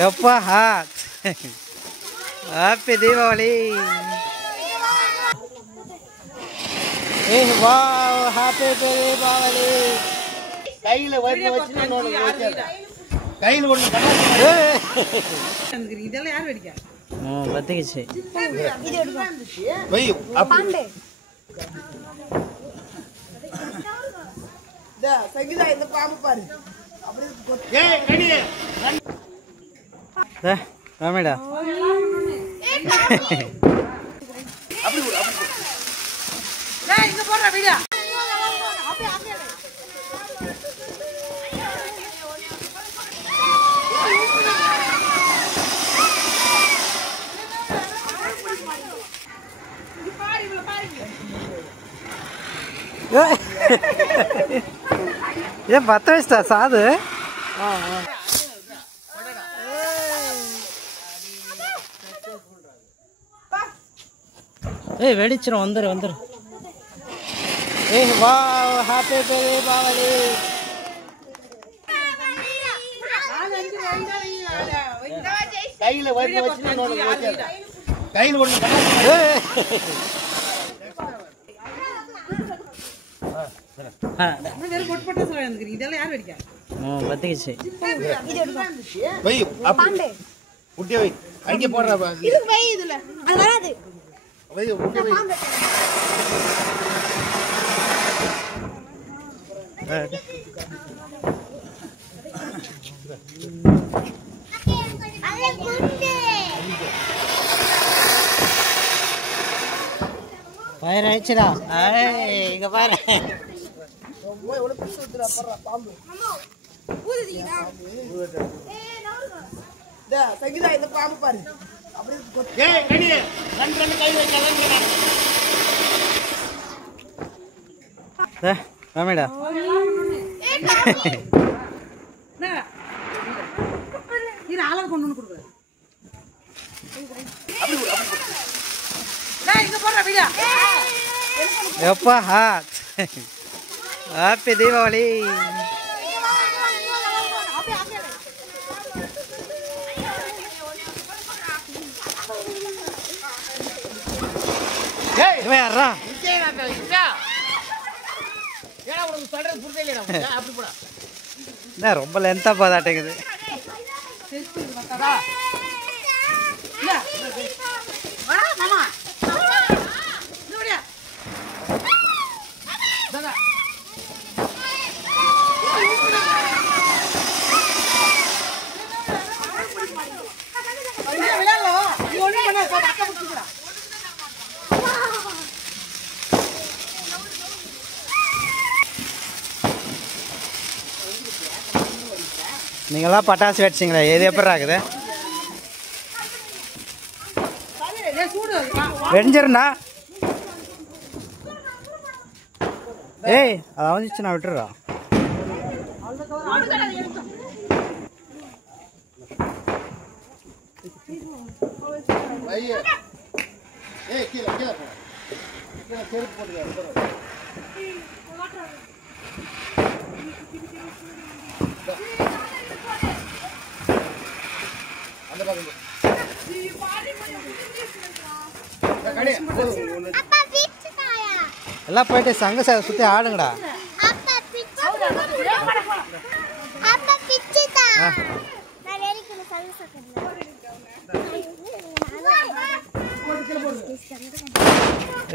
எப்பா hot happy Deepavali. ஏய் wow happy Deepavali. கையில வந்து வச்சு கையில ஒண்ணு இதெல்லாம் யார் வெடிக்க பத்திக்கிச்சு. போய் பாண்டே சங்கீதா இந்த பாம்பு பாரு ஏய் கடி ராமேடா அப்படி டேய் இங்க போடுற வீடியோ ஏன் பத்த வச்சிட்டா சாது? ஏய் வெடிச்சிரும் வந்துரு. ஏய் வாவ் ஹாப்பி தீபாவளி. கையில வந்து வச்சு கையில ஒண்ணு இதெல்லாம் யார் வெடிக்க பத்திக்கிச்சு. போய் பாண்டே உட்டி வை அங்க போடுற இது வை இதுல அது வராது வை உட்டி வை அதே குண்டே ஃபயர் ஆயிடுச்சுடா. இங்க பாரு சங்கீதா இந்த பாம்பு பாரு ஏய் கடி ரெண்டு கை வைக்காதங்க ராமேடா இது ஆளை கொண்டு வந்து கொடுக்குறேன் இங்க போடுற வீடியோ எப்பா ஹாட் ஹாப்பி தீபாவளி. ஏய் இவன் யாரா? ஏடா உனக்கு சொல்றது புரியலடா அப்படி போடா என்ன ரொம்ப லென்த்தா போதாட்டேங்குது. மாமா நீங்களாம் பட்டாசு வெடிச்சிங்களா? எது எப்படி இருக்குது? வெடிஞ்சிருந்தா ஏய் அதை வந்துச்சு நான் விட்டுறா. ஐயே ஏய் கீழ போ செருப்பு போட்டுக்க அந்த பாருங்க அப்பா பிச்சுட்டாயா எல்லாம் போயிட்டு சங்க சுற்றி ஆடுங்கடா. அப்பா பிச்சுட்டா நான் ஏறிக்கணும் சல்ல சக்கறல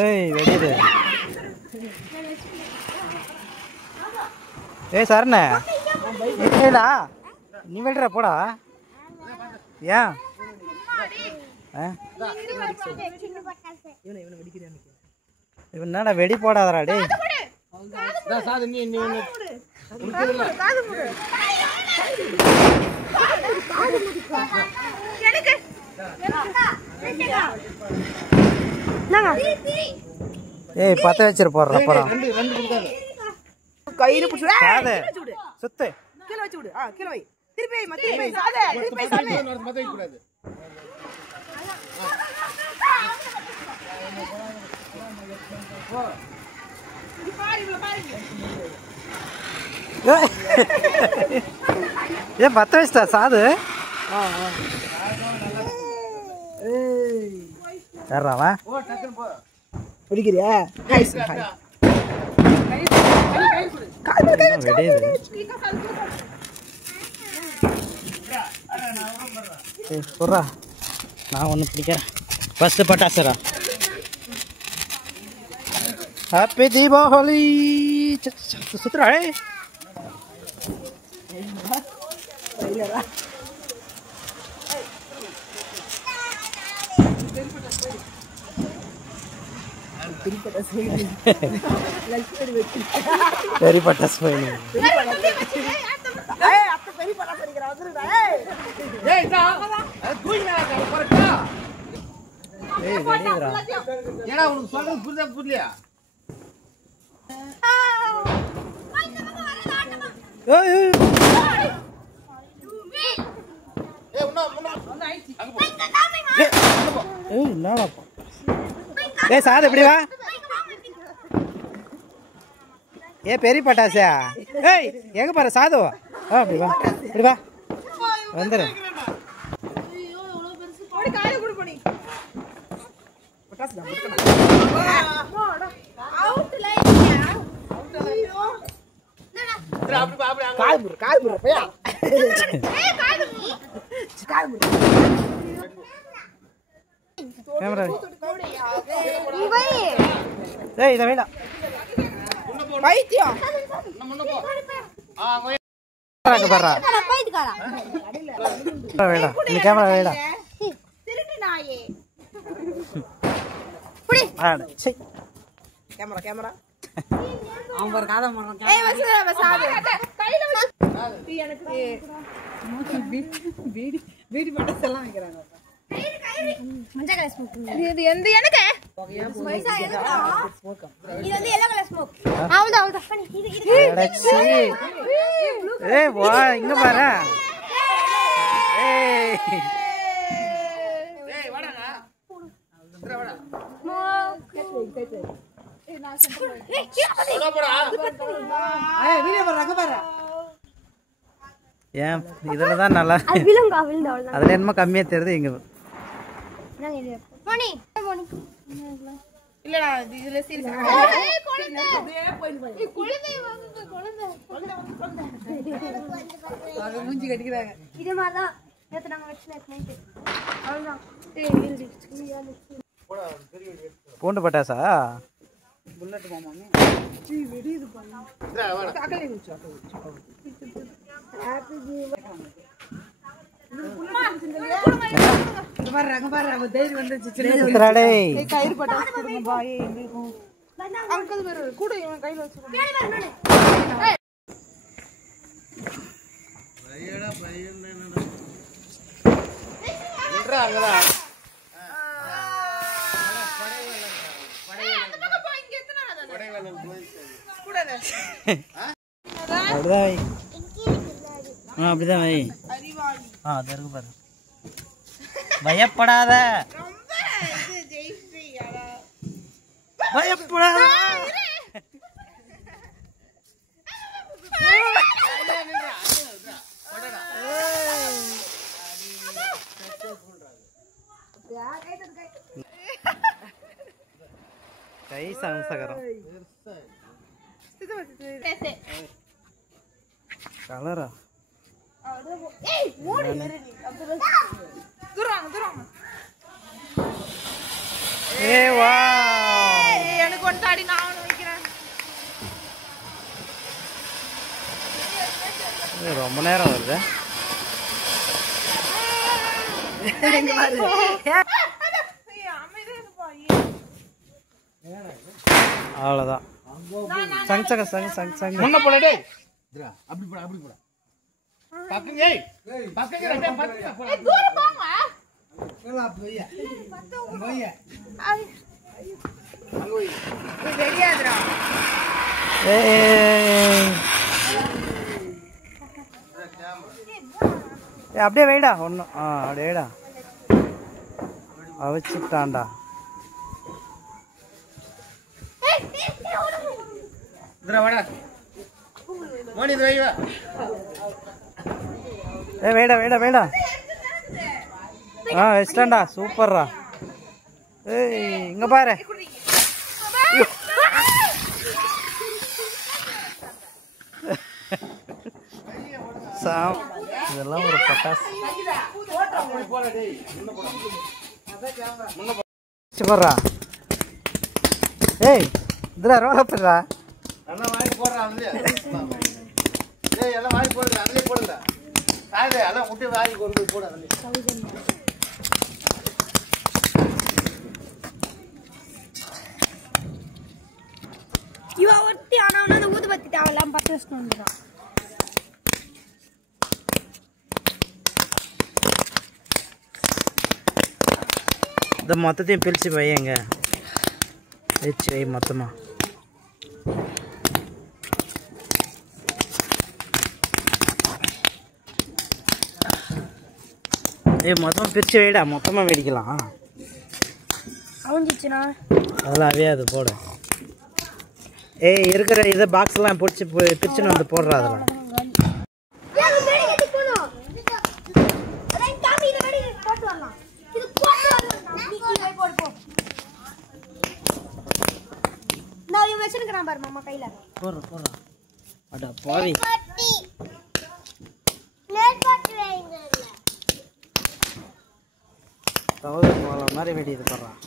ஏய் வெடியுது. ஏய் சரணே இல்லடா நீ வெடுற போடா. ஏன் இவன் என்னடா வெடி போடாதடா டேய். சாது நீ ஒண்ணு ஏய் பத்த வச்சிரு போடுற அப்புறம் ரெண்டு கொடுக்காத கையில புடிச்சு சாது சுத்து. கீழ வச்சு விடு கீழ வை திருப்பி சாதே திருப்பி சாமி மத்த வைக்க கூடாது. ஏன் பத்த வச்சிட்டா சாது? யாராவா ஓ டக்குன்னு போ பிடிக்கிறியா ஹாய் ஹாய் வெடியுது சொல்றா நான் ஒன்று பிடிக்கிறேன் ஃபஸ்ட்டு பட்டாசுரா ஹாப்பி தீபாவளி சுத்துறா பெரிய பட்டாசு போயிடுங்க ஏய் இதா தூய்மையா போறடா ஏய் வெடியுதுடா ஏடா உனக்கு சொல்றது புரியலையா ஏய் ஏய் ஏய் முன்ன அங்க போ ஏய் என்னடா ஏய் சாது இப்படி வா ஏ பெரிய பட்டாசா ஏய் எங்க பாரு சாது அப்படி வா இப்படி வா வந்துரு ஓடி காய குடு போடி பட்டாசு தான் அவுட் லைன்யா ஐயோ அப்படி அங்க கால் முற பையா ஏய் கால் முற கேமரா இவை ஏய் இத வேடா பைத்தியம் முன்ன போ அங்க பாரு பாரு போயிடுக்காரா வேடா இந்த கேமரா வேடா திருட்டு நாயே ஆடு சீ கேமரா அவன் ஒரு காதை மாட்டான் ஏய் வசாத கையில வச்சு எனக்கு வீடு பட்டாசு எல்லாம் வைக்கிறாங்க மஞ்சள் கலர் ஸ்மோக் இது எந்த எனக்கு பைசா எதுடா இது வந்து yellow கலர் ஸ்மோக் அவ்வளவுதான் பண்ணி இது அடச்சி ஏய் வா இங்க பாரு ஏய் ஏய் வாடா வாடா ஏய் வீடியோ பண்றாங்க பாரு ஏன் இதுல தான் நல்லா அது விழுங்க அவ்வளவுதான் அதுல என்னமோ கம்மியா தெரியுது இங்க நாங்க இது போனி போனி இல்லடா இதுல சீல் குழந்தை அவங்க மூஞ்சி கட்டிக்கிறாங்க இது மாதிரி தான் நேத்து நாங்க வச்சு நைட்டு அவ்வளவுதான் பூண்டு பட்டாசா புல்லட் மாமாமே அங்க பாரு அவன் தைரியம் வந்துச்சு சின்ன சுத்துறாடே கயிறு பட்டாசு கொடுங்க பாய் எங்களுக்கும் அங்கிள் வேற கூட இவன் கையில வச்சுக்கோ அங்கதான் அப்படிதான் வை அப்படிதான் வை அது இருக்கு பாரு பயப்படாத பயப்படாத கை சம்சகரம் கலரா ஏ வா எனக்கு ஒன்று தாடி நான் ஒன்று வைக்கிறேன் ரொம்ப நேரம் வருது அவ்வளோதான் சங் சங்க சங் சங் சங் முன்ன போல டேய் அப்படி போடா பக்கங்க ஏய் பக்கங்க ரெண்டே பக்கங்க போடா தூரம் போங்க தெரியாதுடா அப்படியே வைடா ஒன்றும் அப்படியே வைடா அவிச்சுட்டான்டா வாடா மோனி இது வைவா வைடா வைடா வைடா வச்சிட்டான்டா சூப்பர்ரா. ஏய் இங்க பாரு. இதெல்லாம் ஒரு பட்டாசு. போடுறா. ஏய் இதில் ரோல போடுறா. எல்லாம் வாங்கி போடுறா அதுலயே. ஏய் எல்லாம் வாங்கி போடுற அதுலயே போடுங்க. சாயதே எல்லாம் முட்டி வாங்கி கொண்டு போடு அதுலயே. இவ ஒட்டி ஆனா அந்த ஊதுபத்தி தேவலாம் பத்து வருஷம் வந்துடும். இந்த மொத்தத்தையும் பிரித்து வையங்க. பிரித்து வை மொத்தமாக. ஏய் மொத்தமாக பிரித்து வைடா. மொத்தமாக வெடிக்கலாம். அவஞ்சிச்சுனா அதெல்லாம் அவையாது போடு. ஏய் இருக்கிற இதை பாக்ஸ்லாம் பிடிச்சி பிரிச்சுன்னு வந்து போடுறா. அதெல்லாம் போடுறா. அடா பாவி. தவறு போல மாதிரி வெடி இது போடுறான்.